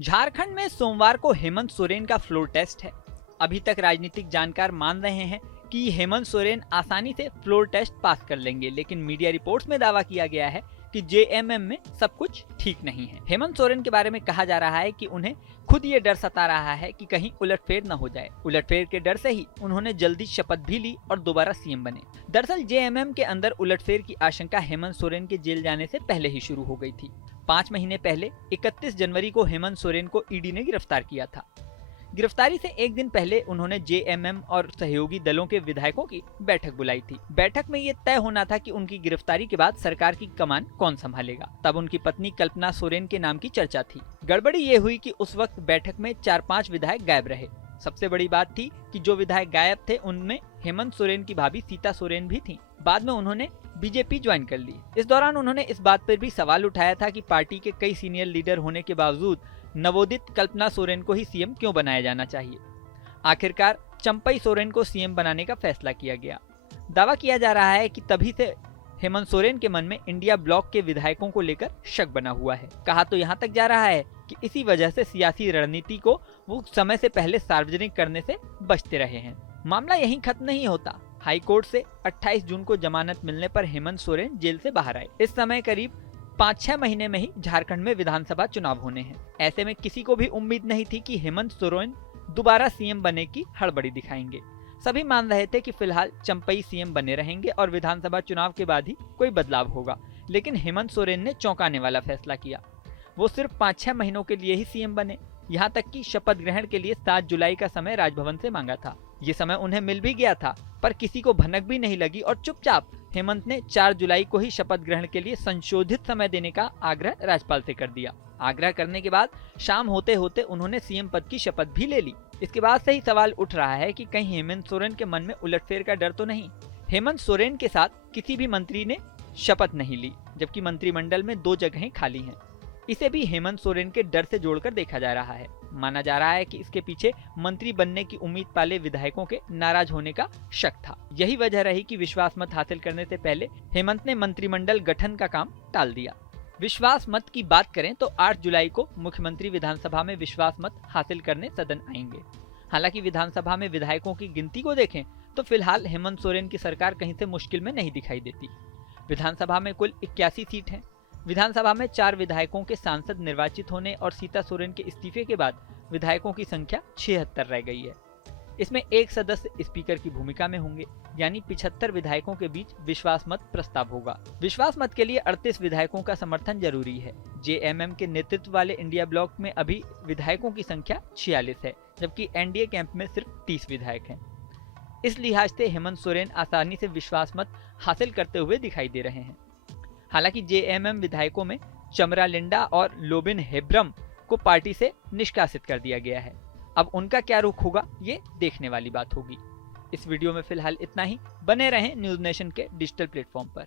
झारखंड में सोमवार को हेमंत सोरेन का फ्लोर टेस्ट है। अभी तक राजनीतिक जानकार मान रहे हैं कि हेमंत सोरेन आसानी से फ्लोर टेस्ट पास कर लेंगे, लेकिन मीडिया रिपोर्ट्स में दावा किया गया है कि जेएमएम में सब कुछ ठीक नहीं है। हेमंत सोरेन के बारे में कहा जा रहा है कि उन्हें खुद ये डर सता रहा है कि कहीं उलटफेर न हो जाए। उलटफेर के डर से ही उन्होंने जल्दी शपथ भी ली और दोबारा सीएम बने। दरअसल जेएमएम के अंदर उलटफेर की आशंका हेमंत सोरेन के जेल जाने से पहले ही शुरू हो गई थी। 5 महीने पहले 31 जनवरी को हेमंत सोरेन को ईडी ने गिरफ्तार किया था। गिरफ्तारी से एक दिन पहले उन्होंने जेएमएम और सहयोगी दलों के विधायकों की बैठक बुलाई थी। बैठक में ये तय होना था कि उनकी गिरफ्तारी के बाद सरकार की कमान कौन संभालेगा। तब उनकी पत्नी कल्पना सोरेन के नाम की चर्चा थी। गड़बड़ी ये हुई कि उस वक्त बैठक में 4-5 विधायक गायब रहे। सबसे बड़ी बात थी कि जो विधायक गायब थे उनमें हेमंत सोरेन की भाभी सीता सोरेन भी थी। बाद में उन्होंने बीजेपी ज्वाइन कर ली। इस दौरान उन्होंने इस बात पर भी सवाल उठाया था कि पार्टी के कई सीनियर लीडर होने के बावजूद नवोदित कल्पना सोरेन को ही सीएम क्यों बनाया जाना चाहिए। आखिरकार चंपई सोरेन को सीएम बनाने का फैसला किया गया। दावा किया जा रहा है कि तभी से हेमंत सोरेन के मन में इंडिया ब्लॉक के विधायकों को लेकर शक बना हुआ है। कहा तो यहाँ तक जा रहा है कि इसी वजह से सियासी रणनीति को वो समय से पहले सार्वजनिक करने से बचते रहे हैं। मामला यहीं खत्म नहीं होता। हाई कोर्ट से 28 जून को जमानत मिलने पर हेमंत सोरेन जेल से बाहर आए। इस समय करीब 5-6 महीने में ही झारखंड में विधानसभा चुनाव होने हैं। ऐसे में किसी को भी उम्मीद नहीं थी कि हेमंत सोरेन दोबारा सीएम बनने की हड़बड़ी दिखाएंगे। सभी मान रहे थे कि फिलहाल चंपई सीएम बने रहेंगे और विधानसभा चुनाव के बाद ही कोई बदलाव होगा। लेकिन हेमंत सोरेन ने चौंकाने वाला फैसला किया। वो सिर्फ 5-6 महीनों के लिए ही सीएम बने। यहाँ तक कि शपथ ग्रहण के लिए 7 जुलाई का समय राजभवन से मांगा था। ये समय उन्हें मिल भी गया था, पर किसी को भनक भी नहीं लगी और चुपचाप हेमंत ने 4 जुलाई को ही शपथ ग्रहण के लिए संशोधित समय देने का आग्रह राज्यपाल से कर दिया। आग्रह करने के बाद शाम होते होते उन्होंने सीएम पद की शपथ भी ले ली। इसके बाद से ही सवाल उठ रहा है कि कहीं हेमंत सोरेन के मन में उलटफेर का डर तो नहीं। हेमंत सोरेन के साथ किसी भी मंत्री ने शपथ नहीं ली, जबकि मंत्रिमंडल में 2 जगहें खाली हैं। इसे भी हेमंत सोरेन के डर से जोड़कर देखा जा रहा है। माना जा रहा है कि इसके पीछे मंत्री बनने की उम्मीद पाले विधायकों के नाराज होने का शक था। यही वजह रही कि विश्वास मत हासिल करने से पहले हेमंत ने मंत्रिमंडल गठन का काम टाल दिया। विश्वास मत की बात करें तो 8 जुलाई को मुख्यमंत्री विधानसभा में विश्वास मत हासिल करने सदन आएंगे। हालांकि विधानसभा में विधायकों की गिनती को देखें तो फिलहाल हेमंत सोरेन की सरकार कहीं से मुश्किल में नहीं दिखाई देती। विधानसभा में कुल 81 सीट है। विधानसभा में 4 विधायकों के सांसद निर्वाचित होने और सीता सोरेन के इस्तीफे के बाद विधायकों की संख्या 76 रह गई है। इसमें एक सदस्य स्पीकर की भूमिका में होंगे, यानी 75 विधायकों के बीच विश्वास मत प्रस्ताव होगा। विश्वास मत के लिए 38 विधायकों का समर्थन जरूरी है। जेएमएम के नेतृत्व वाले इंडिया ब्लॉक में अभी विधायकों की संख्या 46 है, जबकि एनडीए कैंप में सिर्फ 30 विधायक हैं। इस लिहाज से हेमंत सोरेन आसानी से विश्वास मत हासिल करते हुए दिखाई दे रहे हैं। हालांकि जेएमएम विधायकों में चमरा लिंडा और लोबिन हेब्रम को पार्टी से निष्कासित कर दिया गया है। अब उनका क्या रुख होगा, ये देखने वाली बात होगी। इस वीडियो में फिलहाल इतना ही। बने रहें न्यूज़ नेशन के डिजिटल प्लेटफॉर्म पर।